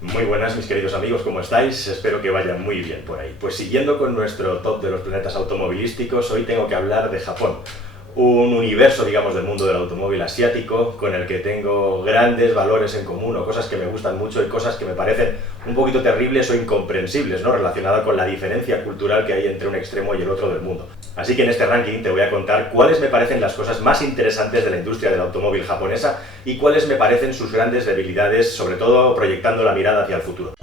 Muy buenas, mis queridos amigos, ¿cómo estáis? Espero que vayan muy bien por ahí. Pues siguiendo con nuestro top de los planetas automovilísticos, hoy tengo que hablar de Japón, un universo, digamos, del mundo del automóvil asiático con el que tengo grandes valores en común o cosas que me gustan mucho y cosas que me parecen un poquito terribles o incomprensibles, ¿no? Relacionada con la diferencia cultural que hay entre un extremo y el otro del mundo. Así que en este ranking te voy a contar cuáles me parecen las cosas más interesantes de la industria del automóvil japonesa y cuáles me parecen sus grandes debilidades, sobre todo proyectando la mirada hacia el futuro.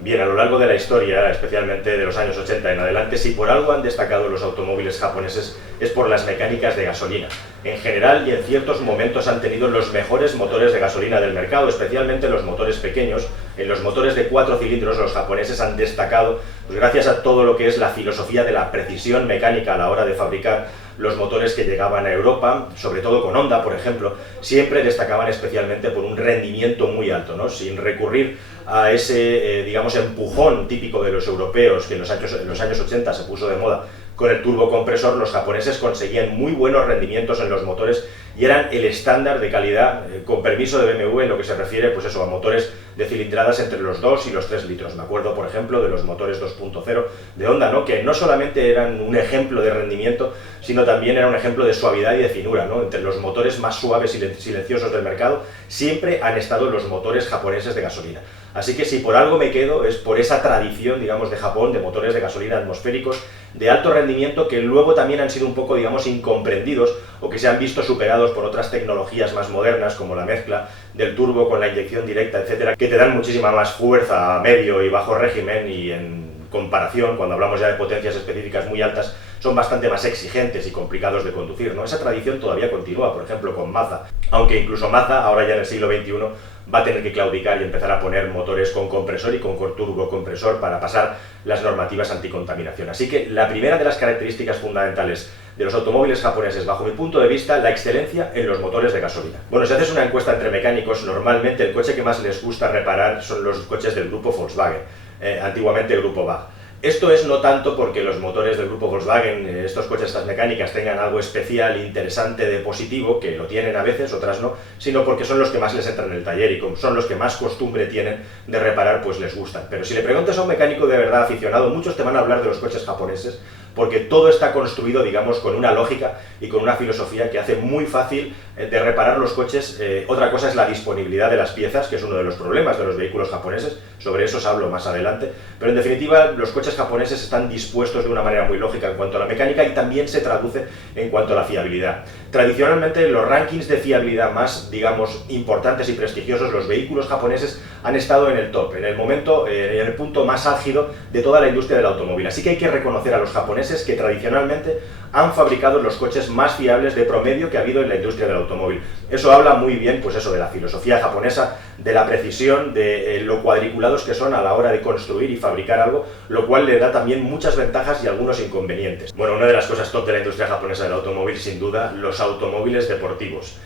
Bien, a lo largo de la historia, especialmente de los años 80 en adelante, si por algo han destacado los automóviles japoneses es por las mecánicas de gasolina. En general y en ciertos momentos han tenido los mejores motores de gasolina del mercado, especialmente los motores pequeños. En los motores de 4 cilindros los japoneses han destacado pues, gracias a todo lo que es la filosofía de la precisión mecánica a la hora de fabricar los motores que llegaban a Europa, sobre todo con Honda, por ejemplo, siempre destacaban especialmente por un rendimiento muy alto, ¿no? Sin recurrir a ese, digamos, empujón típico de los europeos que en los años 80 se puso de moda con el turbocompresor. Los japoneses conseguían muy buenos rendimientos en los motores y eran el estándar de calidad, con permiso de BMW, en lo que se refiere pues eso, a motores de cilindradas entre los 2 y los 3 litros. Me acuerdo, por ejemplo, de los motores 2.0 de Honda, ¿no? Que no solamente eran un ejemplo de rendimiento, sino también era un ejemplo de suavidad y de finura, ¿no? Entre los motores más suaves y silenciosos del mercado siempre han estado los motores japoneses de gasolina. Así que si por algo me quedo es por esa tradición, digamos, de Japón, de motores de gasolina atmosféricos de alto rendimiento que luego también han sido un poco, digamos, incomprendidos o que se han visto superados por otras tecnologías más modernas como la mezcla del turbo con la inyección directa, etcétera, que te dan muchísima más fuerza a medio y bajo régimen y en comparación, cuando hablamos ya de potencias específicas muy altas, son bastante más exigentes y complicados de conducir, ¿no? Esa tradición todavía continúa, por ejemplo, con Mazda, aunque incluso Mazda, ahora ya en el siglo XXI, va a tener que claudicar y empezar a poner motores con compresor y con turbocompresor para pasar las normativas anticontaminación. Así que la primera de las características fundamentales de los automóviles japoneses, bajo mi punto de vista, la excelencia en los motores de gasolina. Bueno, si haces una encuesta entre mecánicos, normalmente el coche que más les gusta reparar son los coches del grupo Volkswagen, antiguamente grupo VAG. Esto es no tanto porque los motores del grupo Volkswagen, estos coches, estas mecánicas, tengan algo especial, interesante, de positivo, que lo tienen a veces, otras no, sino porque son los que más les entran en el taller y como son los que más costumbre tienen de reparar, pues les gustan. Pero si le preguntas a un mecánico de verdad aficionado, muchos te van a hablar de los coches japoneses, porque todo está construido, digamos, con una lógica y con una filosofía que hace muy fácil de reparar los coches. Otra cosa es la disponibilidad de las piezas, que es uno de los problemas de los vehículos japoneses, sobre eso os hablo más adelante, pero en definitiva los coches japoneses están dispuestos de una manera muy lógica en cuanto a la mecánica y también se traduce en cuanto a la fiabilidad. Tradicionalmente los rankings de fiabilidad más, digamos, importantes y prestigiosos, los vehículos japoneses han estado en el top, en el momento, en el punto más álgido de toda la industria del automóvil. Así que hay que reconocer a los japoneses que tradicionalmente han fabricado los coches más fiables de promedio que ha habido en la industria del automóvil. Eso habla muy bien, pues eso, de la filosofía japonesa, de la precisión, de lo cuadriculados que son a la hora de construir y fabricar algo, lo cual le da también muchas ventajas y algunos inconvenientes. Bueno, una de las cosas top de la industria japonesa del automóvil, sin duda, los automóviles deportivos.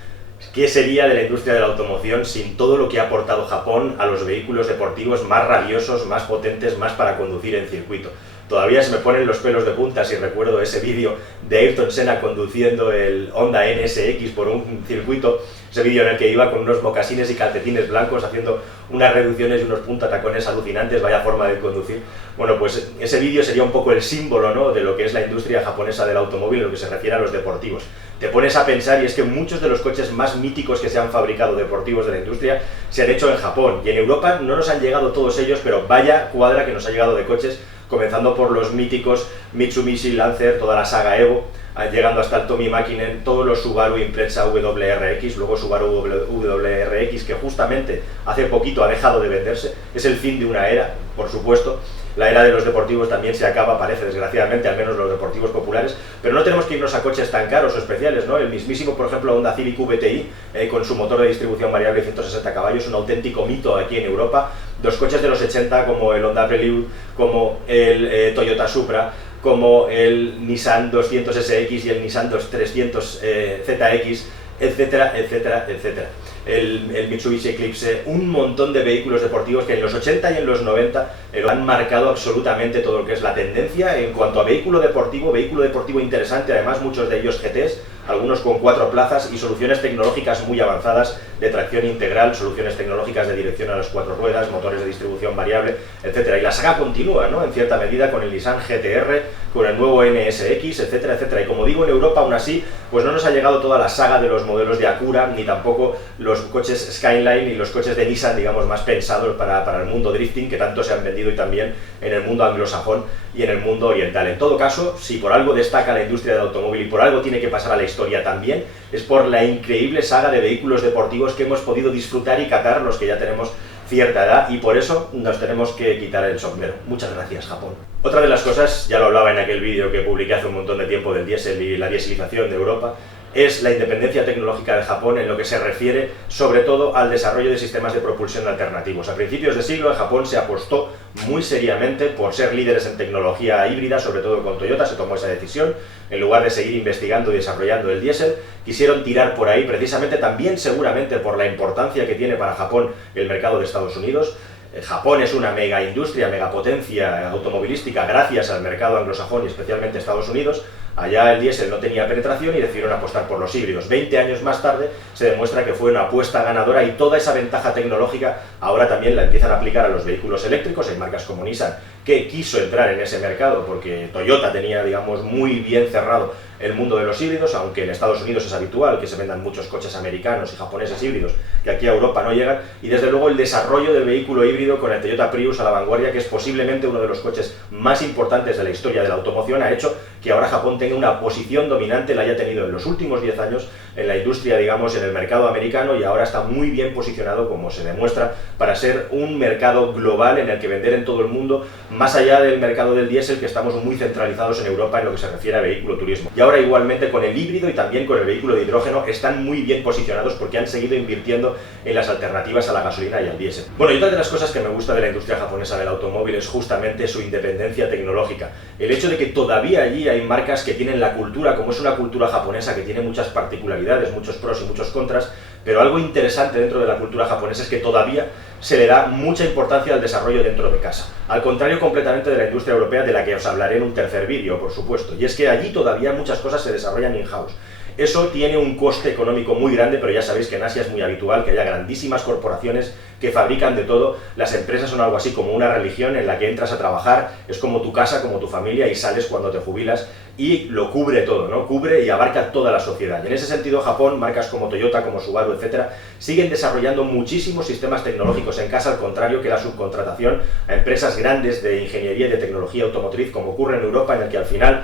¿Qué sería de la industria de la automoción sin todo lo que ha aportado Japón a los vehículos deportivos más rabiosos, más potentes, más para conducir en circuito? Todavía se me ponen los pelos de punta si recuerdo ese vídeo de Ayrton Senna conduciendo el Honda NSX por un circuito, ese vídeo en el que iba con unos mocasines y calcetines blancos haciendo unas reducciones y unos puntatacones alucinantes, vaya forma de conducir. Bueno, pues ese vídeo sería un poco el símbolo, ¿no?, de lo que es la industria japonesa del automóvil en lo que se refiere a los deportivos. Te pones a pensar y es que muchos de los coches más míticos que se han fabricado deportivos de la industria se han hecho en Japón, y en Europa no nos han llegado todos ellos, pero vaya cuadra que nos ha llegado de coches, comenzando por los míticos Mitsubishi Lancer, toda la saga Evo, llegando hasta el Tomy Mäkinen, todos los Subaru Impreza WRX, luego Subaru WRX, que justamente hace poquito ha dejado de venderse. Es el fin de una era, por supuesto. La era de los deportivos también se acaba, parece, desgraciadamente, al menos los deportivos populares, pero no tenemos que irnos a coches tan caros o especiales, ¿no? El mismísimo, por ejemplo, Honda Civic VTI, con su motor de distribución variable 160 caballos, un auténtico mito aquí en Europa. Los coches de los 80, como el Honda Prelude, como el Toyota Supra, como el Nissan 200 SX y el Nissan 300 ZX, etcétera, etcétera, etcétera. el Mitsubishi Eclipse, un montón de vehículos deportivos que en los 80 y en los 90 han marcado absolutamente todo lo que es la tendencia en cuanto a vehículo deportivo interesante, además muchos de ellos GTs, algunos con 4 plazas y soluciones tecnológicas muy avanzadas de tracción integral, soluciones tecnológicas de dirección a las 4 ruedas, motores de distribución variable, etcétera. Y la saga continúa, ¿no?, en cierta medida con el Nissan GT-R, con el nuevo NSX, etcétera, etcétera. Y como digo, en Europa aún así, pues no nos ha llegado toda la saga de los modelos de Acura, ni tampoco los coches Skyline y los coches de Nissan, digamos, más pensados para el mundo drifting, que tanto se han vendido y también en el mundo anglosajón y en el mundo oriental. En todo caso, si por algo destaca la industria del automóvil y por algo tiene que pasar a la historia también, es por la increíble saga de vehículos deportivos que hemos podido disfrutar y catar los que ya tenemos cierta edad, y por eso nos tenemos que quitar el sombrero. Muchas gracias, Japón. Otra de las cosas, ya lo hablaba en aquel vídeo que publiqué hace un montón de tiempo del diésel y la dieselización de Europa, es la independencia tecnológica de Japón en lo que se refiere sobre todo al desarrollo de sistemas de propulsión alternativos. A principios de siglo, Japón se apostó muy seriamente por ser líderes en tecnología híbrida, sobre todo con Toyota se tomó esa decisión. En lugar de seguir investigando y desarrollando el diésel, quisieron tirar por ahí, precisamente también seguramente por la importancia que tiene para Japón el mercado de Estados Unidos. Japón es una mega industria, megapotencia automovilística gracias al mercado anglosajón y especialmente Estados Unidos. Allá el diésel no tenía penetración y decidieron apostar por los híbridos. 20 años más tarde se demuestra que fue una apuesta ganadora y toda esa ventaja tecnológica ahora también la empiezan a aplicar a los vehículos eléctricos. Hay marcas como Nissan que quiso entrar en ese mercado porque Toyota tenía, digamos, muy bien cerrado el mundo de los híbridos, aunque en Estados Unidos es habitual que se vendan muchos coches americanos y japoneses híbridos que aquí a Europa no llegan, y desde luego el desarrollo del vehículo híbrido con el Toyota Prius a la vanguardia, que es posiblemente uno de los coches más importantes de la historia de la automoción, ha hecho que ahora Japón tenga una posición dominante, la haya tenido en los últimos 10 años en la industria, digamos, en el mercado americano, y ahora está muy bien posicionado, como se demuestra, para ser un mercado global en el que vender en todo el mundo, más allá del mercado del diésel, que estamos muy centralizados en Europa en lo que se refiere a vehículo turismo. Y ahora igualmente con el híbrido y también con el vehículo de hidrógeno están muy bien posicionados porque han seguido invirtiendo en las alternativas a la gasolina y al diésel. Bueno, y otra de las cosas que me gusta de la industria japonesa del automóvil es justamente su independencia tecnológica. El hecho de que todavía allí hay marcas que tienen la cultura, como es una cultura japonesa que tiene muchas particularidades, muchos pros y muchos contras, pero algo interesante dentro de la cultura japonesa es que todavía se le da mucha importancia al desarrollo dentro de casa. Al contrario completamente de la industria europea, de la que os hablaré en un tercer vídeo, por supuesto. Y es que allí todavía muchas cosas se desarrollan in-house. Eso tiene un coste económico muy grande, pero ya sabéis que en Asia es muy habitual que haya grandísimas corporaciones que fabrican de todo. Las empresas son algo así como una religión en la que entras a trabajar, es como tu casa, como tu familia, y sales cuando te jubilas, y lo cubre todo, ¿no? Cubre y abarca toda la sociedad. Y en ese sentido Japón, marcas como Toyota, como Subaru, etcétera, siguen desarrollando muchísimos sistemas tecnológicos en casa, al contrario que la subcontratación a empresas grandes de ingeniería y de tecnología automotriz, como ocurre en Europa, en el que al final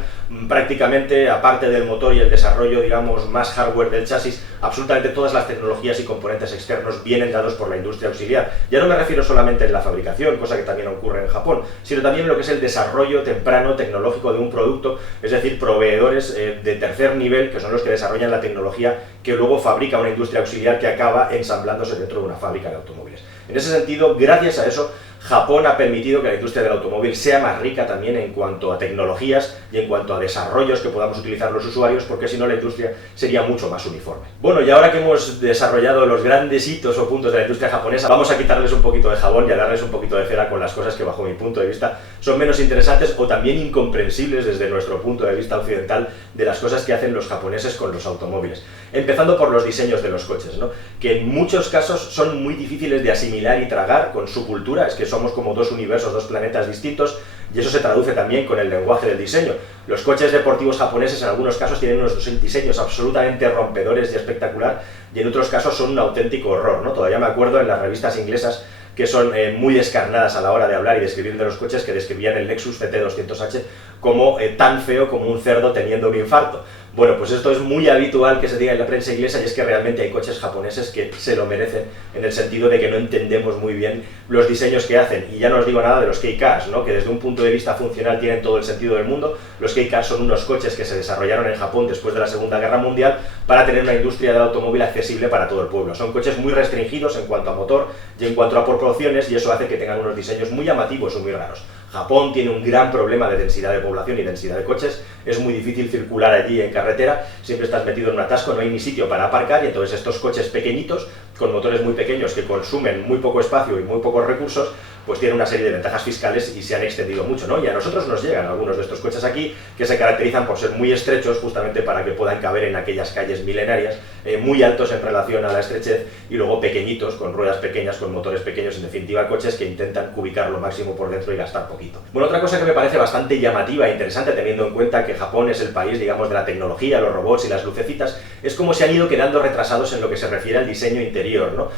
prácticamente, aparte del motor y el desarrollo, digamos, más hardware del chasis, absolutamente todas las tecnologías y componentes externos vienen dados por la industria auxiliar. Ya no me refiero solamente en la fabricación, cosa que también ocurre en Japón, sino también en lo que es el desarrollo temprano tecnológico de un producto, es decir, proveedores de tercer nivel, que son los que desarrollan la tecnología que luego fabrica una industria auxiliar que acaba ensamblándose dentro de una fábrica de automóviles. En ese sentido, gracias a eso, Japón ha permitido que la industria del automóvil sea más rica también en cuanto a tecnologías y en cuanto a desarrollos que podamos utilizar los usuarios, porque si no la industria sería mucho más uniforme. Bueno, y ahora que hemos desarrollado los grandes hitos o puntos de la industria japonesa, vamos a quitarles un poquito de jabón y a darles un poquito de cera con las cosas que bajo mi punto de vista son menos interesantes o también incomprensibles desde nuestro punto de vista occidental de las cosas que hacen los japoneses con los automóviles. Empezando por los diseños de los coches, ¿no?, que en muchos casos son muy difíciles de asimilar y tragar con su cultura. Es que somos como dos universos, dos planetas distintos, y eso se traduce también con el lenguaje del diseño. Los coches deportivos japoneses en algunos casos tienen unos diseños absolutamente rompedores y espectacular, y en otros casos son un auténtico horror, ¿no? Todavía me acuerdo en las revistas inglesas que son muy descarnadas a la hora de hablar y describir de los coches, que describían el Lexus CT200H como tan feo como un cerdo teniendo un infarto. Bueno, pues esto es muy habitual que se diga en la prensa inglesa, y es que realmente hay coches japoneses que se lo merecen, en el sentido de que no entendemos muy bien los diseños que hacen. Y ya no os digo nada de los Kei-Cars, ¿no?, que desde un punto de vista funcional tienen todo el sentido del mundo. Los Kei-Cars son unos coches que se desarrollaron en Japón después de la Segunda Guerra Mundial para tener una industria del automóvil accesible para todo el pueblo. Son coches muy restringidos en cuanto a motor y en cuanto a proporciones, y eso hace que tengan unos diseños muy llamativos o muy raros. Japón tiene un gran problema de densidad de población y densidad de coches, es muy difícil circular allí en carretera, siempre estás metido en un atasco, no hay ni sitio para aparcar, y entonces estos coches pequeñitos con motores muy pequeños que consumen muy poco espacio y muy pocos recursos, pues tiene una serie de ventajas fiscales y se han extendido mucho, ¿no? Y a nosotros nos llegan algunos de estos coches aquí que se caracterizan por ser muy estrechos, justamente para que puedan caber en aquellas calles milenarias, muy altos en relación a la estrechez, y luego pequeñitos, con ruedas pequeñas, con motores pequeños, en definitiva coches que intentan cubicar lo máximo por dentro y gastar poquito. Bueno, otra cosa que me parece bastante llamativa e interesante, teniendo en cuenta que Japón es el país, digamos, de la tecnología, los robots y las lucecitas, es cómo se han ido quedando retrasados en lo que se refiere al diseño interior, ¿no?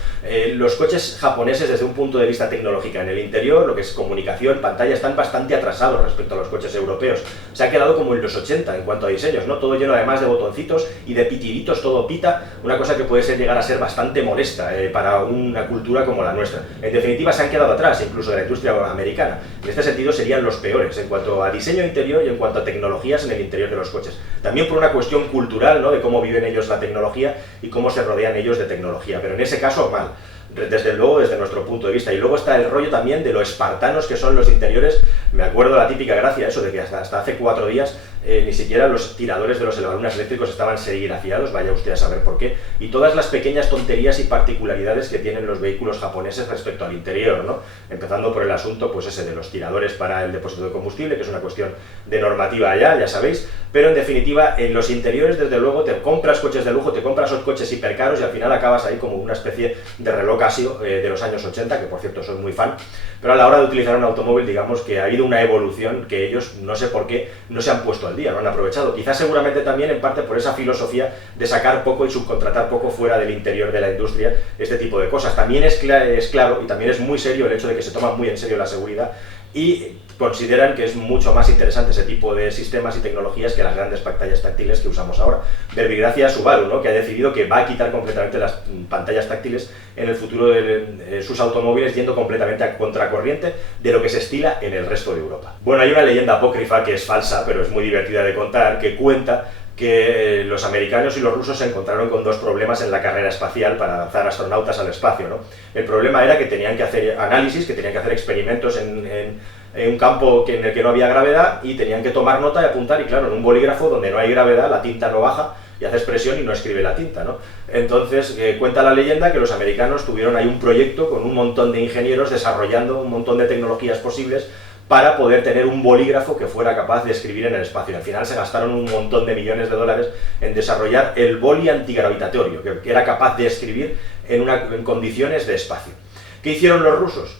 Los coches japoneses, desde un punto de vista tecnológico, en el interior, lo que es comunicación, pantalla, están bastante atrasados respecto a los coches europeos. Se ha quedado como en los 80 en cuanto a diseños, ¿no? Todo lleno además de botoncitos y de pitiditos, todo pita, una cosa que puede llegar a ser bastante molesta para una cultura como la nuestra. En definitiva, se han quedado atrás, incluso de la industria americana. En este sentido serían los peores en cuanto a diseño interior y en cuanto a tecnologías en el interior de los coches. También por una cuestión cultural, ¿no? De cómo viven ellos la tecnología y cómo se rodean ellos de tecnología, pero en ese caso mal. Desde luego, desde nuestro punto de vista. Y luego está el rollo también de lo espartanos que son los interiores. Me acuerdo la típica gracia, eso de que hasta hace 4 días ni siquiera los tiradores de los elevalunas eléctricos estaban serigrafiados, vaya usted a saber por qué, y todas las pequeñas tonterías y particularidades que tienen los vehículos japoneses respecto al interior, ¿no? Empezando por el asunto, pues ese de los tiradores para el depósito de combustible, que es una cuestión de normativa allá, ya sabéis, pero en definitiva, en los interiores, desde luego, te compras coches de lujo, te compras coches hipercaros y al final acabas ahí como una especie de reloj Casio de los años 80, que por cierto soy muy fan, pero a la hora de utilizar un automóvil, digamos que ha habido una evolución que ellos, no sé por qué, no se han puesto al día, no han aprovechado. Quizás seguramente también en parte por esa filosofía de sacar poco y subcontratar poco fuera del interior de la industria, este tipo de cosas. También es claro y también es muy serio el hecho de que se toma muy en serio la seguridad y consideran que es mucho más interesante ese tipo de sistemas y tecnologías que las grandes pantallas táctiles que usamos ahora. Verbigracia Subaru, ¿no? Que ha decidido que va a quitar completamente las pantallas táctiles en el futuro de sus automóviles, yendo completamente a contracorriente de lo que se estila en el resto de Europa. Bueno, hay una leyenda apócrifa que es falsa, pero es muy divertida de contar, que cuenta que los americanos y los rusos se encontraron con 2 problemas en la carrera espacial para lanzar astronautas al espacio, ¿no? El problema era que tenían que hacer análisis, que tenían que hacer experimentos en un campo en el que no había gravedad y tenían que tomar nota y apuntar, y claro, en un bolígrafo donde no hay gravedad la tinta no baja y haces presión y no escribe la tinta, ¿no? Entonces, cuenta la leyenda que los americanos tuvieron ahí un proyecto con un montón de ingenieros desarrollando un montón de tecnologías posibles para poder tener un bolígrafo que fuera capaz de escribir en el espacio. Y al final se gastaron un montón de millones de dólares en desarrollar el boli antigravitatorio, que era capaz de escribir en condiciones de espacio. ¿Qué hicieron los rusos?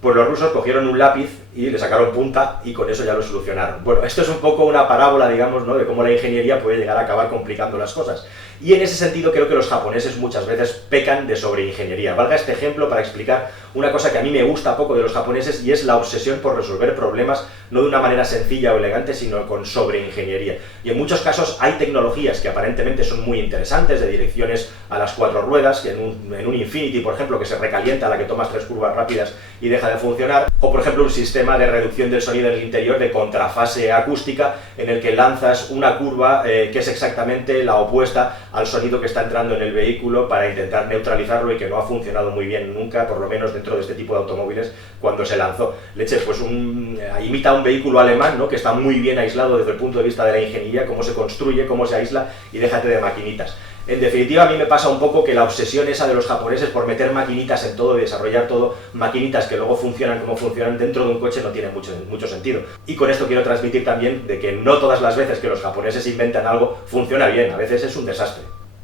Pues los rusos cogieron un lápiz y le sacaron punta y con eso ya lo solucionaron. Bueno, esto es un poco una parábola, digamos, ¿no? De cómo la ingeniería puede llegar a acabar complicando las cosas. Y en ese sentido creo que los japoneses muchas veces pecan de sobreingeniería. Valga este ejemplo para explicar una cosa que a mí me gusta poco de los japoneses, y es la obsesión por resolver problemas no de una manera sencilla o elegante, sino con sobreingeniería. Y en muchos casos hay tecnologías que aparentemente son muy interesantes, de direcciones a las 4 ruedas, que en un Infiniti, por ejemplo, que se recalienta a la que tomas 3 curvas rápidas y deja de funcionar, o por ejemplo un sistema de reducción del sonido en el interior de contrafase acústica, en el que lanzas una curva que es exactamente la opuesta al sonido que está entrando en el vehículo para intentar neutralizarlo, y que no ha funcionado muy bien nunca, por lo menos dentro de este tipo de automóviles, cuando se lanzó. Leche, pues imita un vehículo alemán, ¿no? Que está muy bien aislado desde el punto de vista de la ingeniería, cómo se construye, cómo se aísla, y déjate de maquinitas. En definitiva, a mí me pasa un poco que la obsesión esa de los japoneses por meter maquinitas en todo y desarrollar todo, maquinitas que luego funcionan como funcionan dentro de un coche, no tiene mucho sentido. Y con esto quiero transmitir también de que no todas las veces que los japoneses inventan algo funciona bien, a veces es un desastre.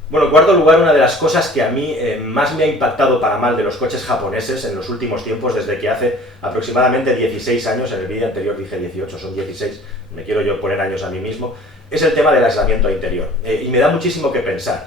Bueno, en cuarto lugar, una de las cosas que a mí más me ha impactado para mal de los coches japoneses en los últimos tiempos, desde que hace aproximadamente 16 años, en el vídeo anterior dije 18, son 16, me quiero yo poner años a mí mismo, es el tema del aislamiento interior. Y me da muchísimo que pensar.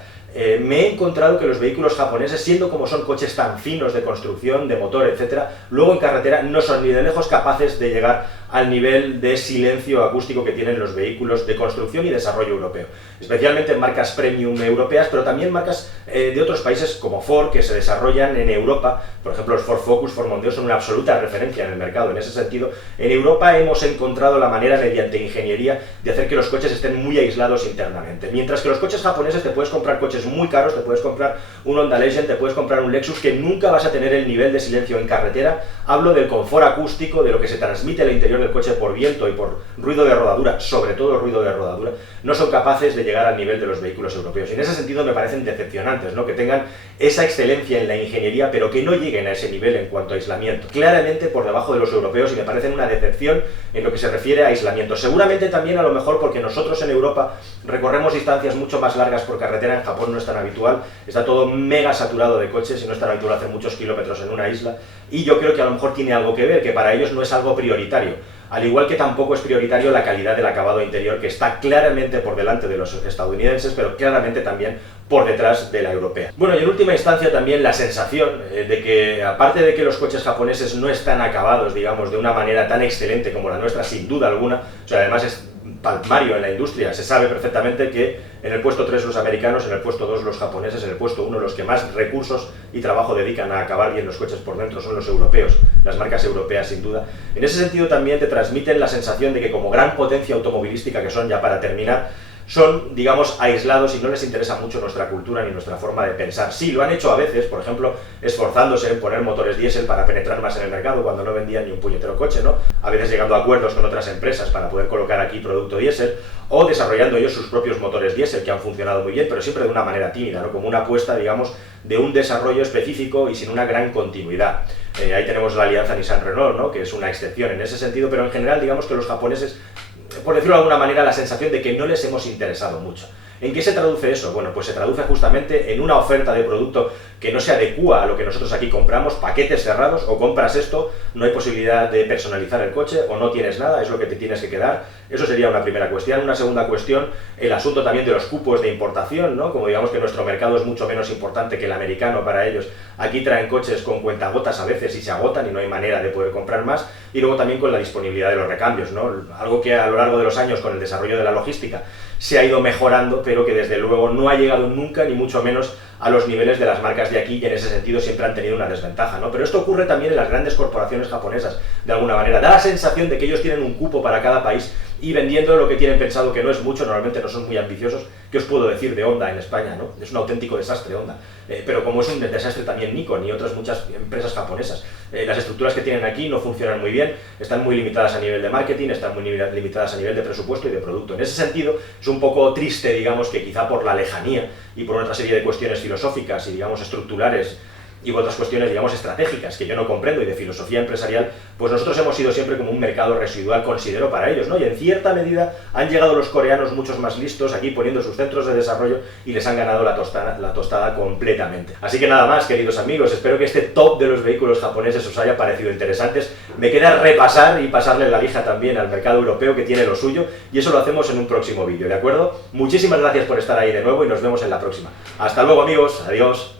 Me he encontrado que los vehículos japoneses, siendo como son coches tan finos de construcción, de motor, etc., luego en carretera no son ni de lejos capaces de llegar al nivel de silencio acústico que tienen los vehículos de construcción y desarrollo europeo, especialmente en marcas premium europeas, pero también marcas de otros países como Ford, que se desarrollan en Europa. Por ejemplo, los Ford Focus, Ford Mondeo son una absoluta referencia en el mercado. En ese sentido, en Europa hemos encontrado la manera, mediante ingeniería, de hacer que los coches estén muy aislados internamente, mientras que los coches japoneses te puedes comprar coches muy caros, te puedes comprar un Honda Legend, te puedes comprar un Lexus, que nunca vas a tener el nivel de silencio en carretera. Hablo del confort acústico, de lo que se transmite al interior del coche por viento y por ruido de rodadura, sobre todo ruido de rodadura. No son capaces de llegar al nivel de los vehículos europeos. Y en ese sentido me parecen decepcionantes, ¿no? Que tengan esa excelencia en la ingeniería, pero que no lleguen a ese nivel en cuanto a aislamiento. Claramente por debajo de los europeos, y me parecen una decepción en lo que se refiere a aislamiento. Seguramente también a lo mejor porque nosotros en Europa recorremos distancias mucho más largas por carretera. En Japón no es tan habitual, está todo mega saturado de coches y no es tan habitual hacer muchos kilómetros en una isla, y yo creo que a lo mejor tiene algo que ver, que para ellos no es algo prioritario. Al igual que tampoco es prioritario la calidad del acabado interior, que está claramente por delante de los estadounidenses, pero claramente también por detrás de la europea. Bueno, y en última instancia también la sensación de que, aparte de que los coches japoneses no están acabados, digamos, de una manera tan excelente como la nuestra, sin duda alguna, o sea, además es palmario en la industria, se sabe perfectamente que en el puesto 3 los americanos, en el puesto 2 los japoneses, en el puesto 1 los que más recursos y trabajo dedican a acabar bien los coches por dentro son los europeos, las marcas europeas sin duda. En ese sentido también te transmiten la sensación de que como gran potencia automovilística que son, ya para terminar, son, digamos, aislados y no les interesa mucho nuestra cultura ni nuestra forma de pensar. Sí, lo han hecho a veces, por ejemplo, esforzándose en poner motores diésel para penetrar más en el mercado cuando no vendían ni un puñetero coche, ¿no? A veces llegando a acuerdos con otras empresas para poder colocar aquí producto diésel, o desarrollando ellos sus propios motores diésel, que han funcionado muy bien, pero siempre de una manera tímida, ¿no? Como una apuesta, digamos, de un desarrollo específico y sin una gran continuidad. Ahí tenemos la alianza Nissan-Renault, ¿no? Que es una excepción en ese sentido, pero en general digamos que los japoneses, por decirlo de alguna manera, la sensación de que no les hemos interesado mucho. ¿En qué se traduce eso? Bueno, pues se traduce justamente en una oferta de producto que no se adecúa a lo que nosotros aquí compramos, paquetes cerrados, o compras esto, no hay posibilidad de personalizar el coche, o no tienes nada, es lo que te tienes que quedar. Eso sería una primera cuestión. Una segunda cuestión, el asunto también de los cupos de importación, ¿no? Como digamos que nuestro mercado es mucho menos importante que el americano para ellos, aquí traen coches con cuentagotas a veces y se agotan y no hay manera de poder comprar más. Y luego también con la disponibilidad de los recambios, ¿no? Algo que a lo largo de los años, con el desarrollo de la logística, se ha ido mejorando, pero que desde luego no ha llegado nunca, ni mucho menos, a los niveles de las marcas de aquí, y en ese sentido siempre han tenido una desventaja, ¿no? Pero esto ocurre también en las grandes corporaciones japonesas, de alguna manera. Da la sensación de que ellos tienen un cupo para cada país y vendiendo lo que tienen pensado, que no es mucho, normalmente no son muy ambiciosos. ¿Qué os puedo decir de Honda en España, no? Es un auténtico desastre Honda, pero como es un desastre también Nikon y otras muchas empresas japonesas. Las estructuras que tienen aquí no funcionan muy bien, están muy limitadas a nivel de marketing, están muy limitadas a nivel de presupuesto y de producto. En ese sentido es un poco triste, digamos, que quizá por la lejanía y por otra serie de cuestiones filosóficas y, digamos, estructurales y otras cuestiones, digamos, estratégicas que yo no comprendo y de filosofía empresarial, pues nosotros hemos sido siempre como un mercado residual, considero, para ellos, ¿no? Y en cierta medida han llegado los coreanos muchos más listos aquí poniendo sus centros de desarrollo y les han ganado la tostada completamente. Así que nada más, queridos amigos, espero que este top de los vehículos japoneses os haya parecido interesantes. Me queda repasar y pasarle la lija también al mercado europeo, que tiene lo suyo, y eso lo hacemos en un próximo vídeo, ¿de acuerdo? Muchísimas gracias por estar ahí de nuevo y nos vemos en la próxima. Hasta luego, amigos, adiós.